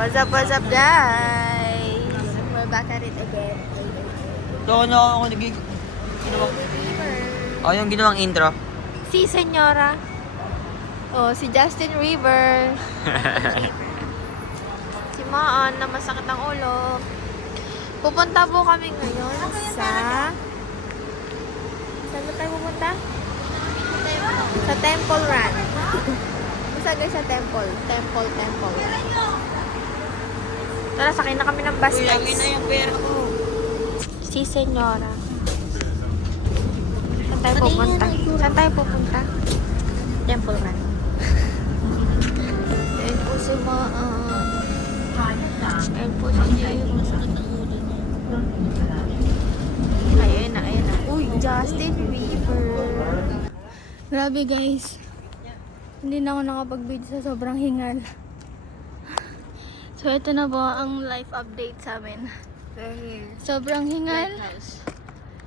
What's up guys? We're back at it again. Doon ako Oh, yung ginawang intro. Si Senyora. Oh, si Justin River. Si Maan na masakit ang ulo. Pupunta po kami ngayon sa... Saan ba tayo pupunta? Sa Temple Run. Saan guys sa Temple? Temple. Tara, sakay na kami ng bus Uy, guys. amin na yung pera ko. Si Senyora. Saan tayo pupunta? Saan tayo pupunta? Temple Run. Ayan po si Maan. Ayan po si Jay. Ayan na. Uy, Justin Bieber. Grabe guys. Hindi na ako nakapag-video sa sobrang hingal. So, ito na po ang life update sa amin. Sobrang hingal.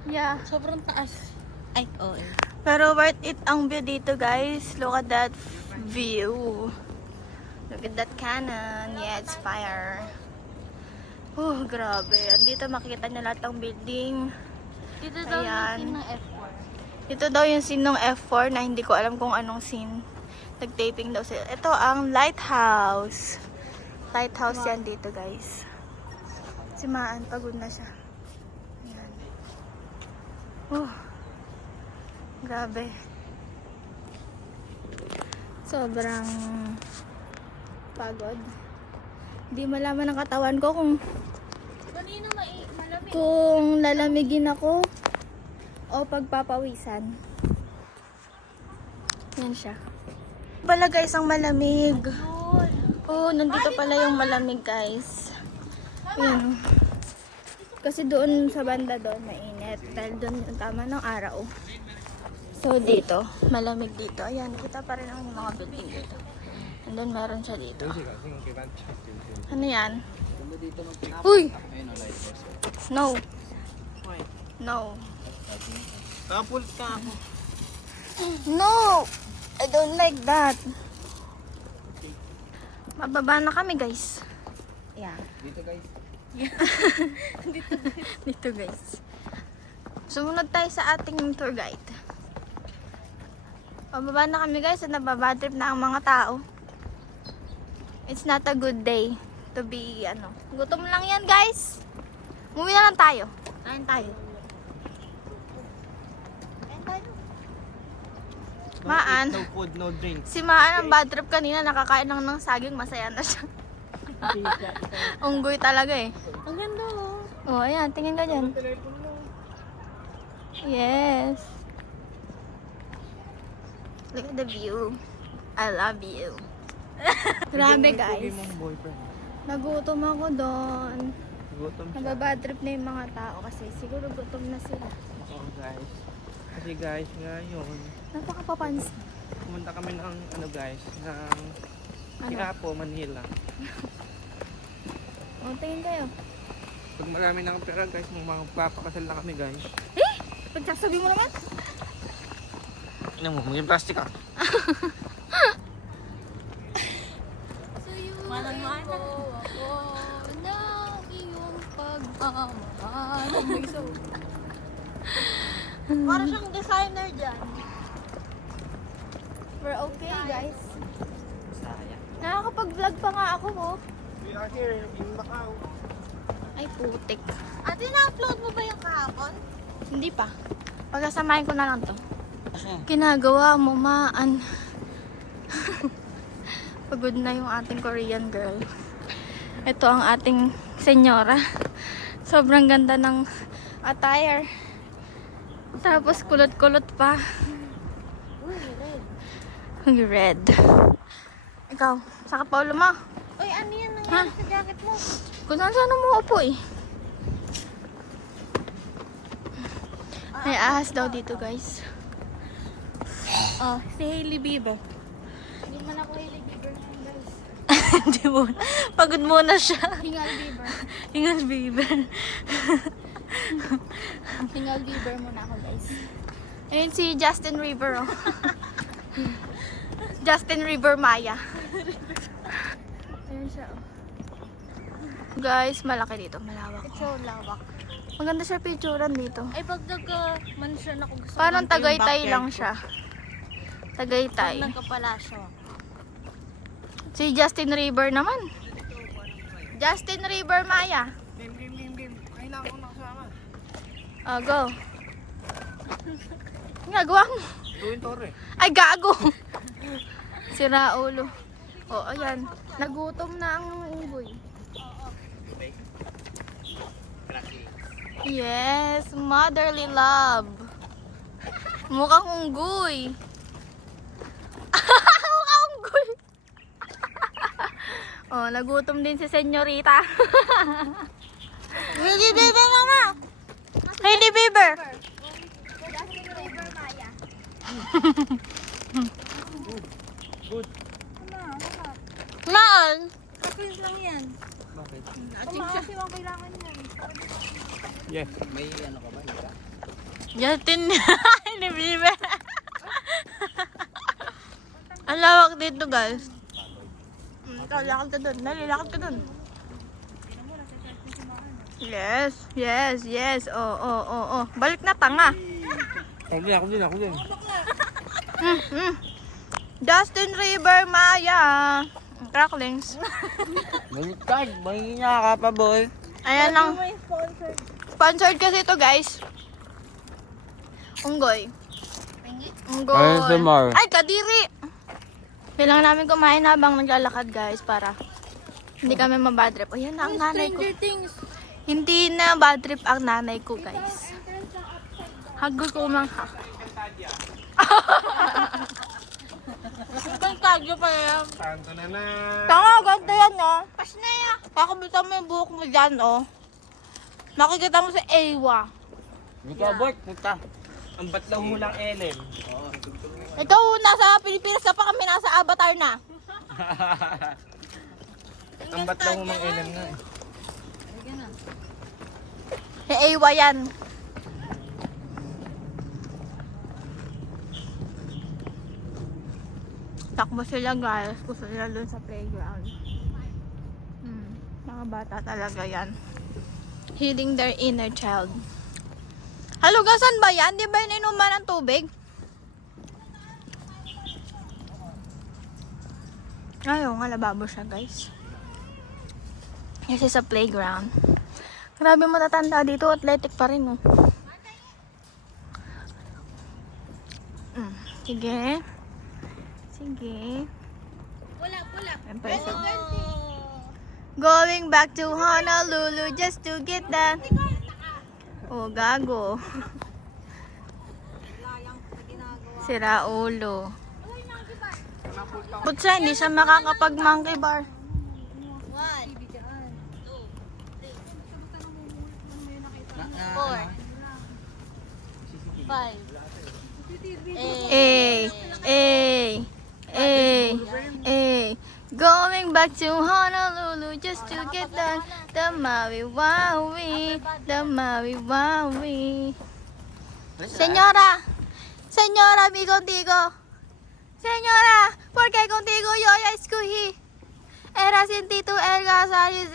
Yeah. Sobrang taas. Ay, oo. Pero worth it ang view dito guys. Look at that view. Look at that cannon. Yeah, it's fire. Oh, grabe. Andito makikita niyo lahat ng building. Dito daw Ayan. yung ng F4. Ito daw yung scene ng F4 na hindi ko alam kung anong scene. Nag-taping daw sila. Ito ang lighthouse. Lighthouse yan dito guys. Si Maan, pagod na siya. Ayan. Grabe. Sobrang pagod. Hindi malaman ng katawan ko kung lalamigin ako o pagpapawisan. Yan siya. Pala guys, ang malamig. Oh, nandito pala yung malamig guys. Ayan. Kasi doon sa banda doon mainit. Dahil doon ang tama ng araw. So dito, malamig dito. Ayan, kita pa rin ang mga building dito. And then meron siya dito. Ano yan? Uy! No. No. Kapul ka ako. No! I don't like that. Mababa na kami guys. Yeah. Dito guys. Dito guys. Sumunod tayo sa ating tour guide. Pababa na kami guys at nababadtrip na ang mga tao. It's not a good day to be gutom lang yan guys. Umuwi na lang tayo. Kain tayo. Maan. No food, no drink. Si Maan ang bad trip kanina, nakakain lang ng saging, masaya na siya. Unggoy talaga eh. Ang ganda oh. Oh, ayan, tingin ka dyan. Yes. Look at the view. I love you. Grabe guys. Nagutom ako doon. Gutom siya. Nababad trip na yung mga tao kasi siguro gutom na sila. Oo guys. Kasi guys, ngayon, Napakapapansin. pumunta kami ng guys, ng Quiapo, Manila. O, tingin kayo. Pag marami na ang pera guys, magpapakasal na kami guys. Eh! Pagsasabi mo naman. Ano mo, maging plastic ah. Manan ko ako na iyong pag-amahal. Para siyang designer dyan. We're okay guys. Nakakapag-vlog pa nga ako mo. We are here in Macau. Ay putik. Ate, na-upload mo ba yung kahapon? Hindi pa. Pagkasamahin ko na lang to. Ginagawa mo Maan. Pagod na yung ating Korean girl. Ito ang ating senyora. Sobrang ganda ng attire. Tapos kulot-kulot pa. Uy, red. Ikaw, saka pa ulo mo. Uy, ano yan nangyari sa jacket mo? Kung saan saan mo upo eh. May ahas daw dito guys. Oh, si Hailey Bieber. Hindi man ako hilig Bieber ngayon, guys. Hindi mo. Pagod muna siya. Hingal Bieber. Hingal Bieber. Hingal Bieber muna ako, guys. Ayun si Justin River oh. Justin River Maya. Ayun siya oh. Guys, malaki dito, malawak. It's so lawak. Maganda siya picturean dito. Ay, pag nagka-mansion ako gusto Parang ko ganito yung Tagaytay backyard lang ko. siya. Tagaytay. Pag nagkapalasyo. Si Justin River naman. Justin River, Maya. Game. Kailangan ko nakasama. Oh, go. Ngagawa mo. Tuwin tore. Ay, gago. Sira ulo. Oh, ayan. Nagutom na ang unggoy. Yes, motherly love. Mukhang unggoy. Mukhang unggoy. Oh, nagutom din si Senyorita. Hailey Bieber, mama. Hailey Bieber. Justin River, Maya. Good. Maan. Kapins lang yan. Bakit? Kasi ang kailangan yan. Yes. May ano ka ba? Justin Hailey Bieber. Ang lawak dito, guys. Lakad ka dun. Dali, lakad ka dun. Yes. Oh. Balik na, tanga. Ako din. Justin River, Maya. Cracklings. Baliktad. Mahina ka pa, boy. Ayan lang. Sponsored kasi ito, guys. Unggoy. ASMR. Ay, kadiri. Kailangan namin kumain habang naglalakad, guys, para hindi kami mabadrip. O, yan na ang nanay ko. Things. Hindi na bad trip ang nanay ko, guys. Hagod ko mang hak. Pagkagyo pa yan. Tanto na. Tanga, ganda yan, no? Pasnaya. Kakabitan mo yung buhok mo dyan, oh. Makikita mo sa Ewa. Hindi ka abort. Puta. Ang ba't daw mo lang Ellen? Ito, nasa Pilipinas na pa kami, nasa Avatar na. Ang ba't daw mo mang Ellen nga eh. Sa Ewa yan. Takbo sila, guys. Gusto nila dun sa playground. Mga bata talaga yan. Healing their inner child. Halugasan ba yan? Di ba ininuman ng tubig? Ayaw nga, lababo siya, guys. Kasi sa playground. Grabe matatanda dito. Athletic pa rin, oh. Sige. Wala. Going back to Honolulu just to get that. Oh, gago. Sira ulo. But siya, hindi siya makakapag monkey bar. 1, 2, 3, 4, 5. Going back to Honolulu just to get the Maui Wowie. Señora, mi contigo. Señora, ¿por qué contigo yo ya escogí? Era sin ti tu el gasayo.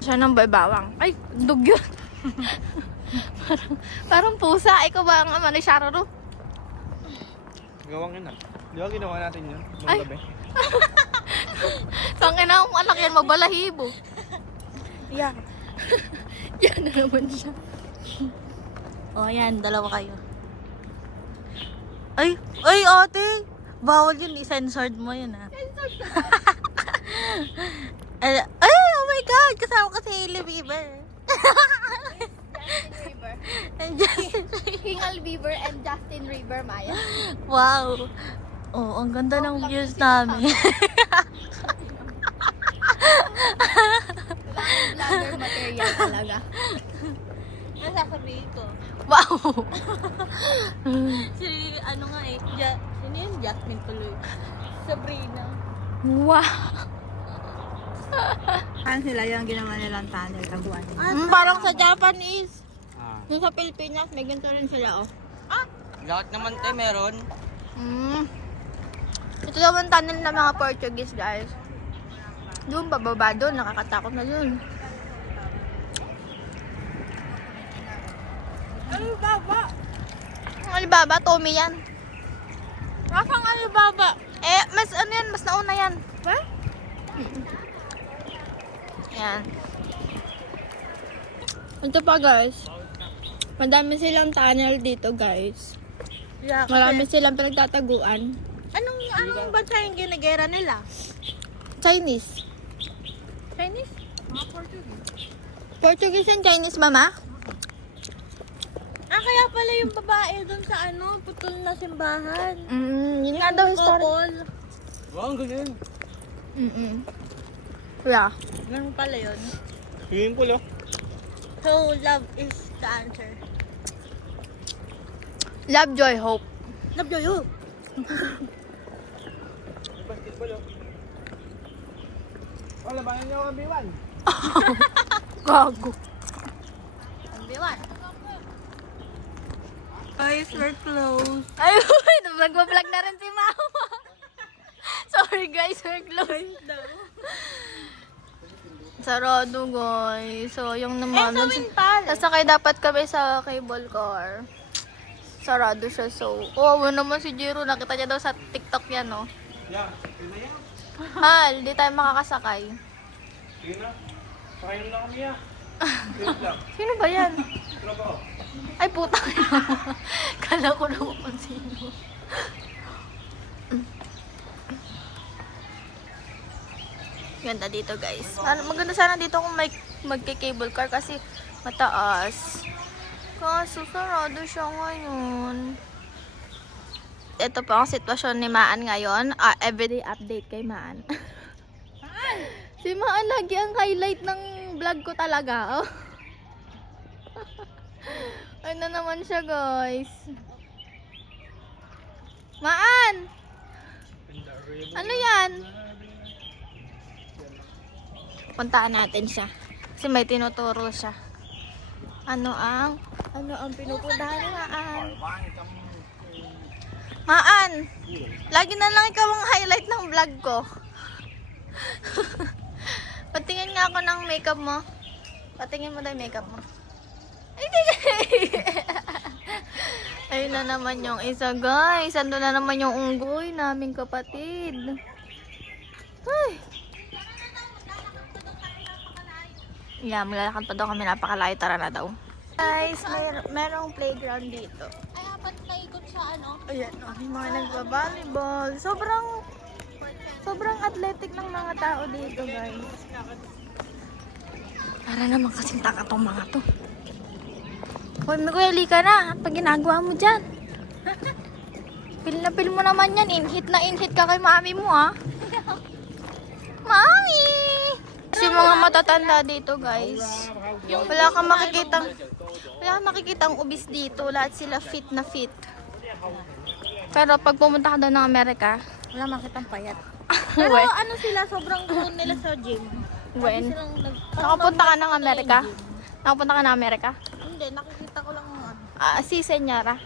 Siya ng baybawang. Ay, dugyot. parang pusa. Ikaw ba ang ama ni Shararo? Gawang yun ah. Di ba ginawa natin yun? Nung Ay. gabi? Tangin na akong anak yan, magbalahibo. Yan. Yan na naman siya. O, yan. Dalawa kayo. Ay, ate. Bawal yun. I-censored mo yun, ha. Ay, oh my God. Kasama ko si Hailey Bieber. Hingal Bieber and Justin River, Maya. Wow. Oh, ang ganda ng views namin. Vlogger material talaga. Ano sasabihin ko? Wow. Ano nga eh, sino yun? Jasmine tuloy. Sabrina. Wow. Ano sila yung ginawa nilang tunnel, taguan? Parang sa Japanese. Ah. Yung sa Pilipinas, may ganito rin sila, oh. Lahat naman tayo meron. Ito naman tunnel ng mga Portuguese, guys. Doon, bababa doon. Nakakatakot na doon. Alibaba. Ang Alibaba, Tommy yan. Rasang Alibaba. Eh, mas ano yan, mas nauna yan. Ha? Yan. Ito pa guys. Madami silang tunnel dito guys. Yeah, Marami silang pinagtataguan. Anong bansa yung ginagera nila? Chinese. Chinese? Mga Portuguese. Portuguese and Chinese, mama? Ah, kaya pala yung babae dun sa putol na simbahan. Yun nga daw story. Bukol. Wow, ang galing. Yeah. Ganun pala yun. Swimming pool, oh. So, love is the answer. Love, joy, hope. Love you. Basketball, oh. Oh, labanan niyo ang B1. Gago. Ambiwan. Guys, we're close. Ay, nagpa-vlog na rin si mama. Sorry guys, we're close. Sarado guys. So, yung naman. sa Winpal. Sasakay dapat kami sa cable car. Sarado siya. So, naman si Jiro. Nakita niya daw sa TikTok yan, no? Yeah, yun na yan. Hal, di tayo makakasakay. Sige na. Pakain lang kami, ah. Wait lang. Sino ba yan? Trabaho. Ay, puta. Kala ko naman kung sino. Ganda dito, guys. Maganda sana dito kung may magke-cable car kasi mataas. Kaso, sarado siya ngayon. Ito po ang sitwasyon ni Maan ngayon. Everyday update kay Maan. Si Maan lagi ang highlight ng vlog ko talaga. Oh. Ano naman siya, guys? Maan! Ano yan? Puntaan natin siya. Kasi may tinuturo siya. Ano ang pinupuntahan ni Maan? Maan! Lagi na lang ikaw ang highlight ng vlog ko. Patingin nga ako ng makeup mo. Patingin mo daw yung makeup mo. Ayun na naman yung isa, guys. Ando na naman yung unggoy naming kapatid. Ay. Yeah, maglalakad pa daw kami. Napakalayo. Tara na daw. Guys, merong playground dito. Ay, apat na ikot sa Ayan, yung mga nagba-volleyball. Sobrang athletic ng mga tao dito, guys. Para naman kasing taka tong mga to. Hoy, Miguel, ka na. Pag ginagawa mo dyan. Pil na pil mo naman yan. In-hit ka kay mami mo, ha? Mami! Kasi mga matatanda dito, guys. Wala kang makikitang ubis dito. Lahat sila fit na fit. Pero pag pumunta ka daw ng Amerika, Wala makitang payat. Pero Well, sila, sobrang doon nila sa gym. when? Silang Nakapunta ka ng Amerika? Nakapunta ka ng Amerika? Hindi, nakikita ko lang Si Senyara.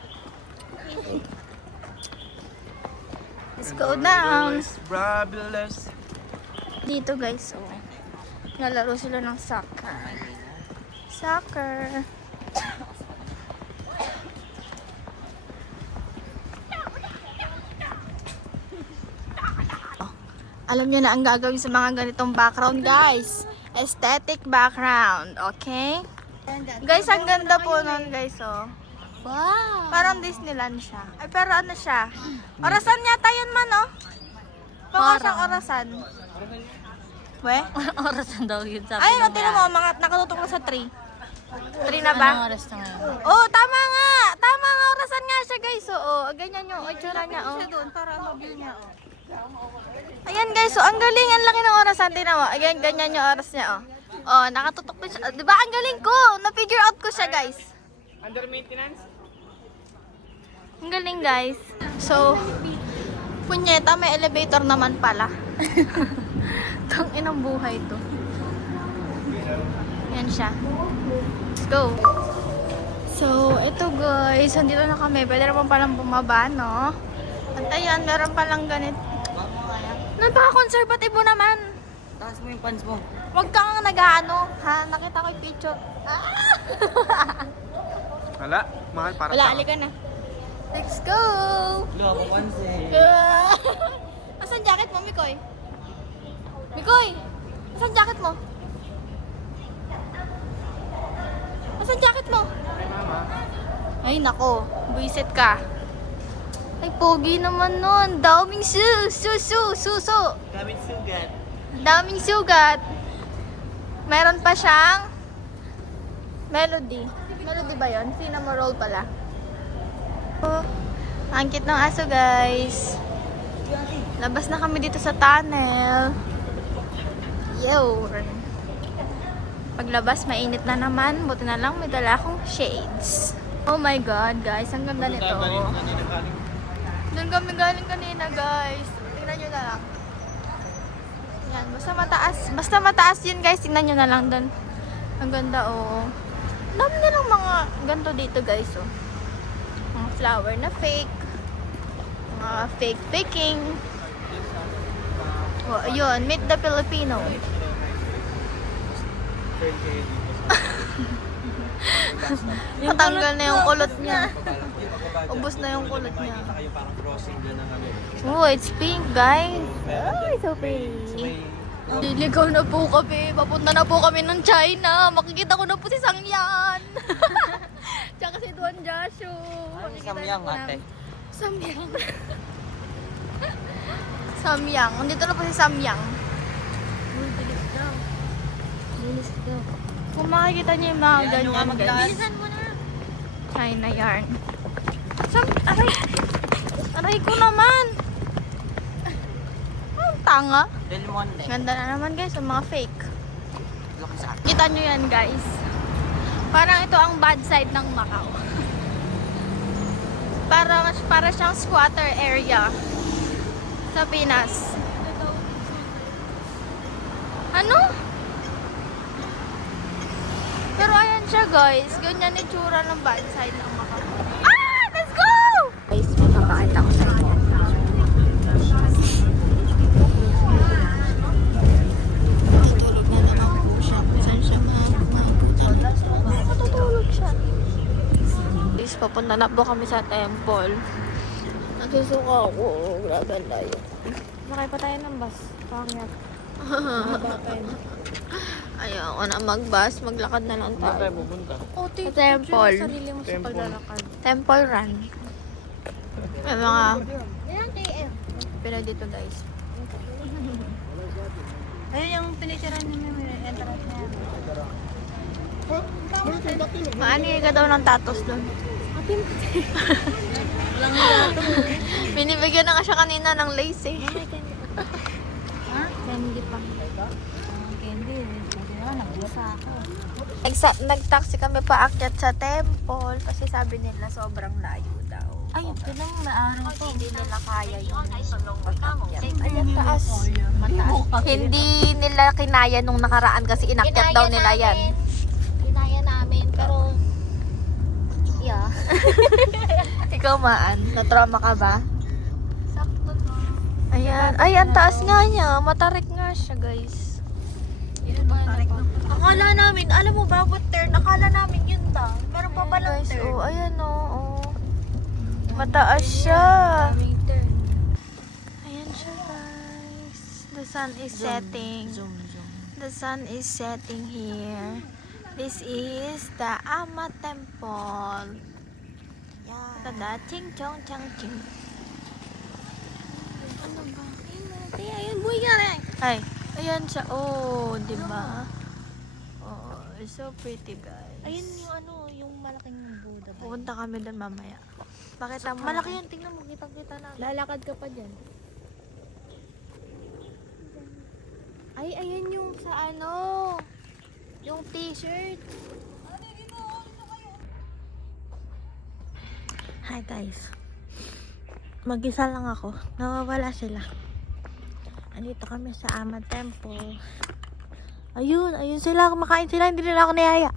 Let's go down. Brabulous. Dito guys, oh. Nalaro sila ng soccer. Soccer. Alam nyo na ang gagawin sa mga ganitong background, guys. Aesthetic background, okay? Guys, ang ganda po nun, guys, oh. Wow! Parang Disneyland siya. Ay, pero ano siya? Orasan yata yun man, oh. Baka siyang orasan. We? Orasan daw yun sabi Ay, no, tinan mo, mga nakatutok na sa 3. 3 na ba? oras na ngayon? Oh, tama nga! Tama nga, orasan nga siya, guys. Oo, ganyan yung itsura niya, oh. Doon, para mobile niya, Ayan, guys, so ang galing, ang laki ng orasan. Tinan mo, ayan, ganyan yung oras niya, oh. Oh, nakatutok na siya. Diba, ang galing ko! Na-figure out ko siya, guys. Under maintenance? Ang galing, guys. So, punyeta, may elevator naman pala. Tang inang buhay to. Yan siya. Let's go. So, ito guys, andito na kami. Pwede naman palang bumaba, no? At ayan, meron palang ganit. Napaka-conservative mo naman. Taas mo yung pants mo. Huwag kang nag-ano. Ha? Nakita ko yung picture. Wala, mahal para Wala, alika na. Let's go! Wala ako pants eh. Asan jacket mo, Mikoy? Mikoy! Asan jacket mo? Asan jacket mo? Ay, mama. Ay, nako. Buisit ka. Ay, pogi naman nun. Daming suso. Gamit sugat. Daming sugat. Meron pa siyang melody. Melody ba yun? Cinnamon roll pala. Oh, ang cute ng aso, guys. Labas na kami dito sa tunnel. Yo. Paglabas, mainit na naman. Buti na lang may dala akong shades. Oh my God, guys. Ang ganda nito. Doon kami galing kanina, guys. Tingnan nyo na lang. Yan, basta mataas. Basta mataas yun, guys. Tingnan nyo na lang doon. Ang ganda, oh. Dami nilang mga ganito dito, guys, oh. Mga flower na fake. Mga fake baking. Oh, ayun. Meet the Filipino. Natanggal na yung kulot niya. Ubus na yung kulot niya. Oh, it's pink, guys. Oh, it's so pretty. Liligaw na po kami. Papunta na po kami ng China. Makikita ko na po si Sangyan. Tsaka si Duan Jashu. Samyang ate. Samyang. Samyang. Nandito na po si Samyang. Kung makikita niyo yung mga ganyan, guys. mo na. China yarn. Aray ko naman. Ang tanga. Del Monte. Ganda na naman, guys, yung mga fake. Laki sa akin. Kita nyo yan, guys. Parang ito ang bad side ng Macau. Para siyang squatter area sa Pinas. Ano? Pero ayan siya, guys. Ganyan itsura ng bad side ng Macau. Ah! Let's go! Guys, may papakita ko sa inyo. Natutulog na naman po siya. Saan siya mabutan? Natutulog siya. Guys, papunta na po kami sa temple. Nagsusuka ako. Grabe ang layo. Sakay pa tayo ng bus. Pangyak. Ayoko na mag-bus. Maglakad na lang Saan tayo tayo. pupunta? Sa temple. Temple run. May mga pero dito, guys. Ayun yung pinitiran niyo yung entrance na yan. Maani ka daw ng tatos doon. Walang gato. Binibigyan na nga siya kanina ng lace eh. Ha? Candy pa. Candy. Sabi na, nagbusa ako. Nag-taxi kami paakyat sa temple kasi sabi nila sobrang layo daw. Ay, pinang maaraw to. Hindi nila kaya yung pag-akyat. Ayan, taas. Hindi nila kinaya nung nakaraan kasi inakyat daw nila yan. Kinaya namin, pero... Yeah. Ikaw, Maan, na-trauma ka ba? Sakto to. Ayan. Ay, ang taas nga niya. Matarik nga siya, guys. Akala namin, alam mo ba, what turn? Akala namin yun daw. Meron pa palang Guys, turn. oh, ayan oh. Mataas siya. Ayan siya, guys. The sun is setting. Zoom. The sun is setting here. This is the Ama Temple. Yeah. Tada, ching chong chang ching. Ano ba? Ayun, buhay ka rin. Ay, ayan siya. Oh, di ba? Oh, it's so pretty, guys. Ayun yung ano, yung malaking Buddha ba? Pupunta kami doon mamaya. Pakita mo. Malaki yan, tingnan mo, kitang-kita na. Lalakad ka pa dyan. Ay, ayan yung sa ano. Yung t-shirt. Hi guys. Mag-isa lang ako. Nawawala sila. Andito kami sa Ama Temple. Ayun sila. Kumakain sila. Hindi nila ako niyaya.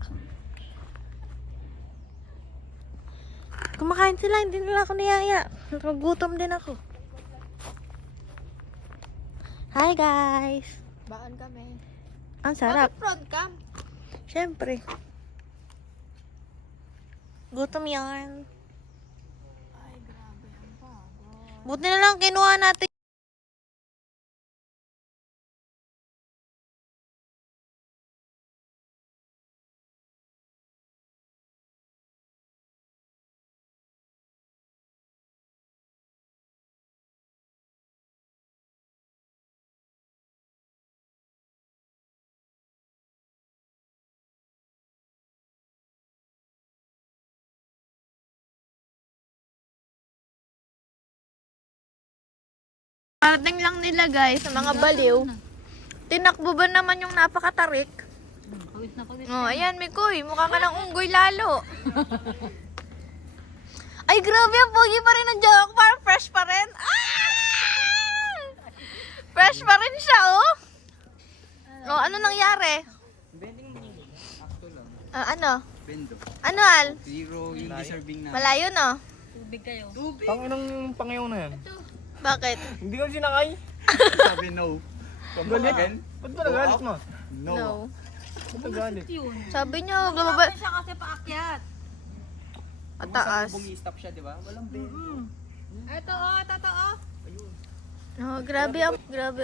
Kumakain sila. Hindi nila ako niyaya. Nagugutom din ako. Hi guys. Baon kami. Ang sarap. Bakit front cam? Siyempre. Gutom yan. Ay, grabe. Ang pagod. Buti na lang kinuha natin. Parating lang nila guys sa mga baliw. Tinakbo ba naman yung napakatarik? Pawis na pawis. Oh, ayan, Mikoy. Mukha ka ng unggoy lalo. Ay, grabe. Ang pogi pa rin ng joke. Parang fresh pa rin. Ah! Fresh pa rin siya, oh. Oh, ano nangyari? Bending mo. Akto lang. Ano? Bendo. Ano, Al? Zero yung deserving na. Malayo, no? Tubig kayo. Tanginang pangayaw na yan. Bakit? Hindi ko sinakay. Sabi no. Galit? Ba't ba nagalit mo? No. Ba't nagalit? Yun. Sabi niyo, lumaba... Siya kasi paakyat. Pataas. Bumi-stop siya, di ba? Walang bendo. Ito oh, ito oh. Oh, grabe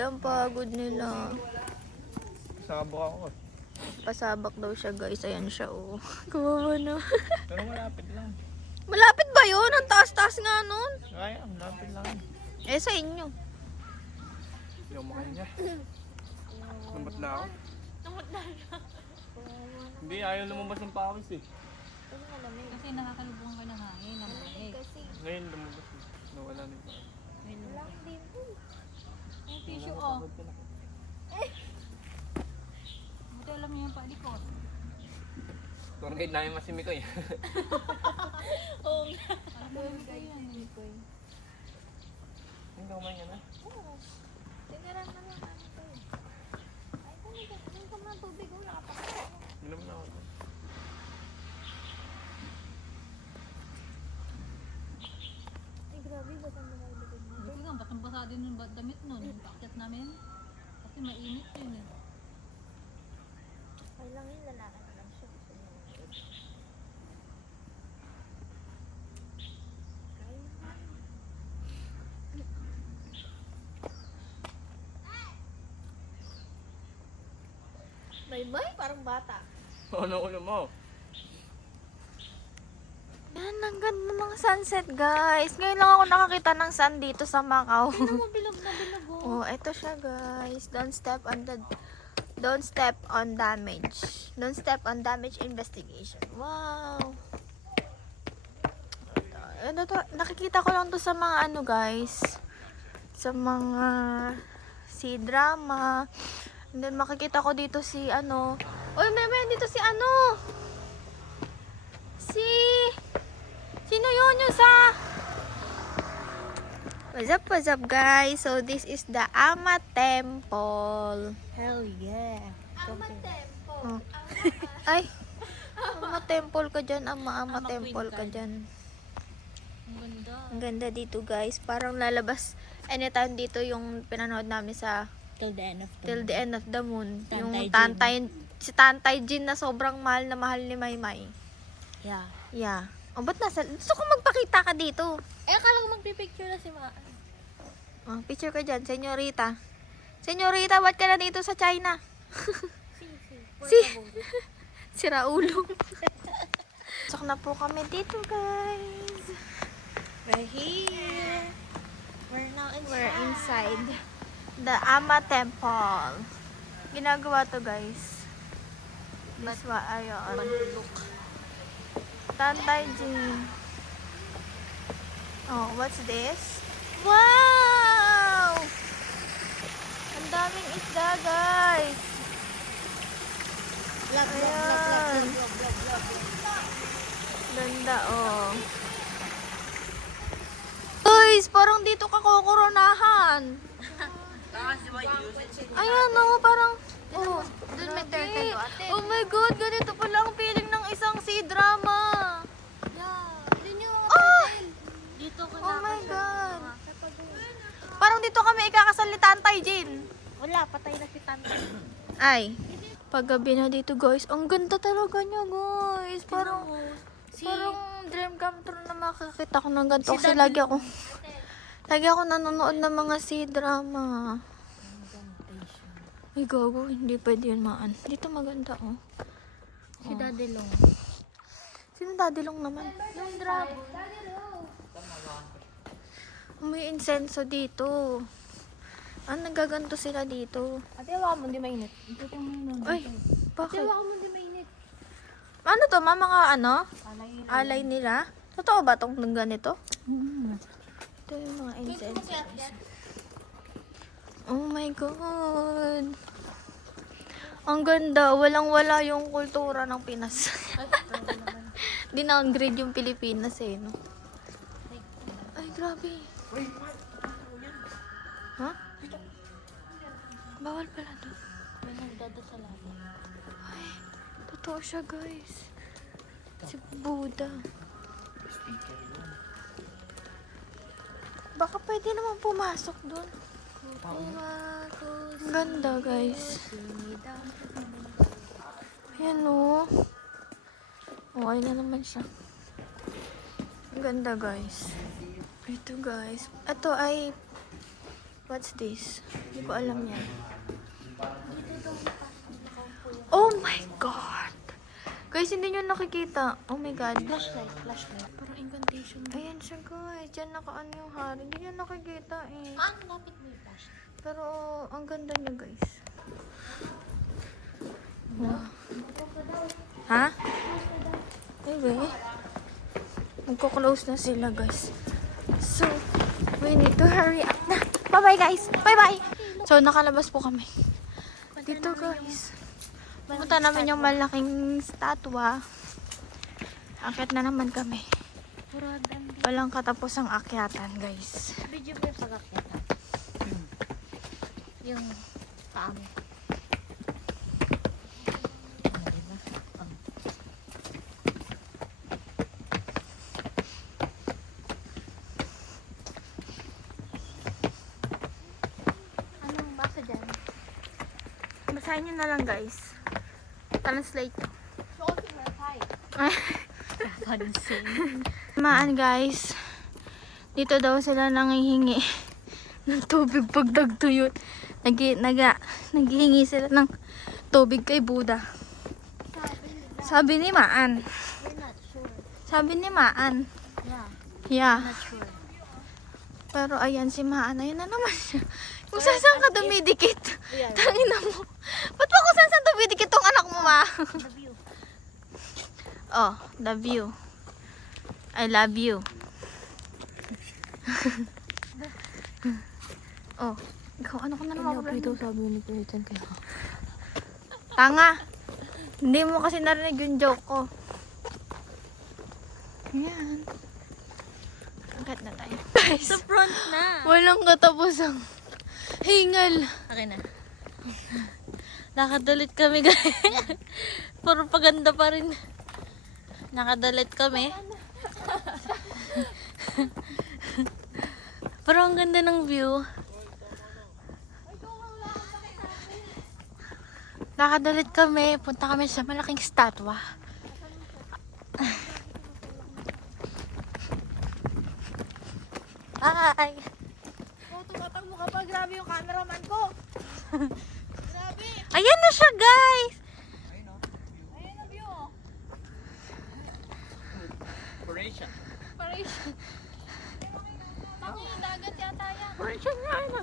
ang pagod nila. Sabak ako. Pasabak daw siya, guys. Ayan siya, oh. Kawawa na. Pero malapit lang. Malapit ba yun? Ang taas-taas nga nun. Kaya, malapit lang. Eh, sa inyo. Hindi ako makanya. Lambat na ako. Hindi, ayaw lumabas ng pawis eh. Kasi nakakalubong ka ng hangin. Ngayon lumabas eh. Nawala na yung pawis. May tissue oh. Buti alam niyo yung palikot. Tour guide namin masimi ko eh. Oo nga. Alam mo yung kayo yan. Hindi kumain ka na. Tiniran na lang namin ito. Ay, talaga. Hindi ko mga tubig. Wala ka pa. Inom na ako. Ay, grabe. Basta mo na ilagay mo. Buti nga, basang-basa din yung damit nun. Yung paakyat namin. Kasi mainit yun eh. Ay lang yun. Lalaki na lang siya. May parang bata. Ano ulo mo? Yan, ang ganda ng sunset, guys. Ngayon lang ako nakakita ng sun dito sa Macau. Bilog na bilog oh. Oh, eto siya, guys. Don't step on damage. Don't step on damage investigation. Wow. Ano to? Nakikita ko lang to sa mga ano, guys. Sa mga C-drama. And then makikita ko dito si ano. Uy, may dito si ano. Sino yun yung sa... What's up guys? So this is the Ama Temple. Hell yeah. Ama Temple. Oh. Ay. Ama Temple ka dyan. Ama Ama Temple Queen ka ka. dyan. Ang ganda. Ang ganda dito guys. Parang lalabas anytime dito yung pinanood namin sa Till the end of Till the End of the Moon. Tantay Yung Jin. si Tantay Jin na sobrang mahal na mahal ni Maymay. Yeah. Yeah. O, ba't nasa... Gusto ko magpakita ka dito. Eh, akala ko magpipicture na si Ma. Oh, picture ka dyan, senyorita. Senyorita, ba't ka na dito sa China? Si Raulo. Pasok na po kami dito, guys. We're here. We're now We're inside the Ama Temple. Ginagawa to, guys. That's why ayun. look. Tantay Jin. Oh, what's this? Wow! Ang daming isda, guys. Ayan. Ganda, oh. Guys, parang dito ka kukoronahan. Ayan, oh, parang... Oh, dun may turtle, ate. Oh my God, ganito pala ang feeling ng isang C-drama. Oh! Dito ko Oh my God. Parang dito kami ikakasal ni Tantay Jin. Wala, patay na si Tante. Ay, paggabi na dito guys. Ang ganda talaga niya guys. Parang dream come true na makakita ko ng ganito. Kasi lagi ako nanonood ng mga C-drama. Ay gago, hindi pwede yun maan. Dito maganda oh. Si Daddy Long. Sino Daddy Long naman? Yung dragon. May insenso dito. Nagaganto sila dito. Ate, hawakan mo, hindi mainit. Ay, bakit? Hawakan mo, hindi mainit. Ano to, ma? Mga ano? Alay nila? Totoo ba tong ganito? Ito yung mga incense. Oh my God. Ang ganda. Walang-wala yung kultura ng Pinas. Dinowngrade yung Pilipinas eh, no? Ay, grabe. Ha? Bawal pala doon. May nagdadasalatan. Ay, totoo siya guys. Si Buddha. Baka pwede naman pumasok doon. Ang ganda guys. Ayan o. Okay na naman siya. Ang ganda guys. Ito guys. Ito ay what's this? Hindi ko alam yan. Oh my God! Guys, hindi nyo nakikita. Oh my God. Flashlight. Parang incantation. Ayan siya guys. Diyan nakaano yung hari. Hindi nyo nakikita eh. Lapit mo yung flashlight. Pero ang ganda niya guys. Wow. Ha? Anyway. Magko-close na sila guys. So, we need to hurry up na. Bye-bye guys. Bye-bye. So, nakalabas po kami. Dito guys. Pumunta namin yung malaking statwa. Akyat na naman kami. Walang katapos ang akyatan guys. Video mo yung pag-akyatan. Yung paa mo. Anong basa dyan? Basahin nyo na lang guys. Translate to. Maan guys. Dito daw sila nangihingi ng tubig pag nagtuyot. Naghihingi sila ng tubig kay Buddha. Sabi ni Maan. We're not sure. Sabi ni Maan. Yeah, Yeah. not sure. Pero ayan si Maan. Ayun na naman siya. Kung saan ka dumidikit. Yeah, Tangina mo. Ba't ba kung saan dumidikit tong anak mo, ma? the view. Oh, the view. I love you. Oh, ikaw, ano ko na naman ako sabi ni Pilitan kayo. Tanga. Hindi mo kasi narinig yung joke ko. Ayan. Angkat na tayo. Guys, Sa front na. walang katapusang hingal. Okay na. Nakadalit kami guys. Propaganda pa rin. Nakadalit kami. Pero ang ganda ng view. Nakadalit kami. Punta kami sa malaking statwa. Hi! Tumatakbo ka pa. Grabe yung cameraman ko. Ayan na siya guys! Ayan ang view. Operation. Paration. Tangi, dagat yata yan. Operation nga na.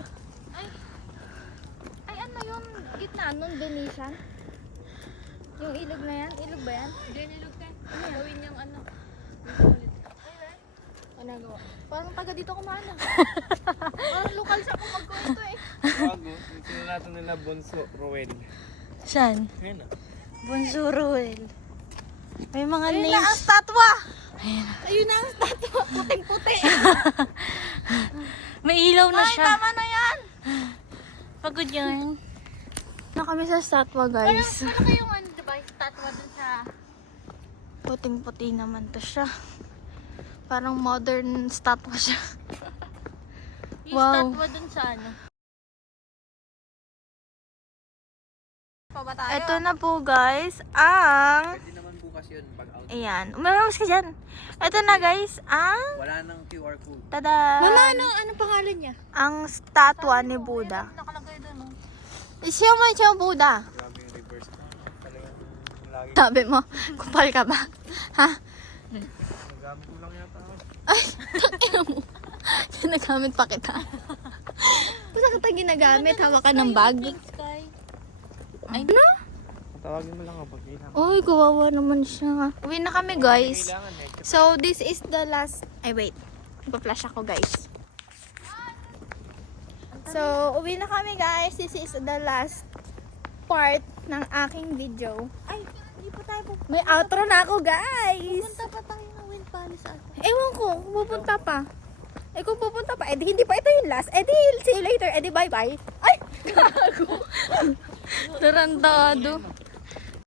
Ay, ano yung gitna nun? Denisan? Yung ilog na yan? Ilog ba yan? Hindi, ilog ka. Ano yan? Gawin yung ano? Ano gawa? Parang taga dito kumana. Parang lokal siya kung magkwento eh. Bago, ito natin nila Bonso, Rowel. Saan? Ayan na. Bonsuruel. May mga Ayun na ang names. statwa! Ayun na ang statwa! Puting-puti! May ilaw na Ay, siya. tama na yan! Pagod yan. Na kami sa statwa guys. Pero kayong ano, diba? Statwa dun sa... Puting-puti naman to siya. Parang modern statwa siya. Yung Wow. statwa dun sa ano. pa ba tayo? Ito na po guys, ang... Pwede naman bukas yun pag out. Ayan, umawas ka dyan. Ito na guys, ang... Wala nang QR code. Tada! Ano pangalan niya? Ang statwa ni Buddha. Nakalagay doon, oh. Isiyo mo siya Buddha. Grabe yung reverse. Talagang lagi. Sabi mo, kupal ka ba? Ha? Nagamit ko lang yata ako. Ay, tangina mo. Ginagamit pa kita. Basta kita ginagamit, hawak ka ng bag. Pink sky. Ay, ano? Tawagin mo lang ako pag kailangan. Uy, kawawa naman siya. Uwi na kami guys. Kailangan eh. So, this is the last... Ay, wait. Ipa-flash ako guys. So, uwi na kami guys. This is the last part ng aking video. Ay, hindi pa tayo pupunta. May outro na ako guys. Punta pa tayo ng Wind Palace ata. Ewan ko, kung pupunta pa. Eh kung pupunta pa, edi hindi pa ito yung last. Edi see you later, edi bye bye. Ay! Gago! Tarantado.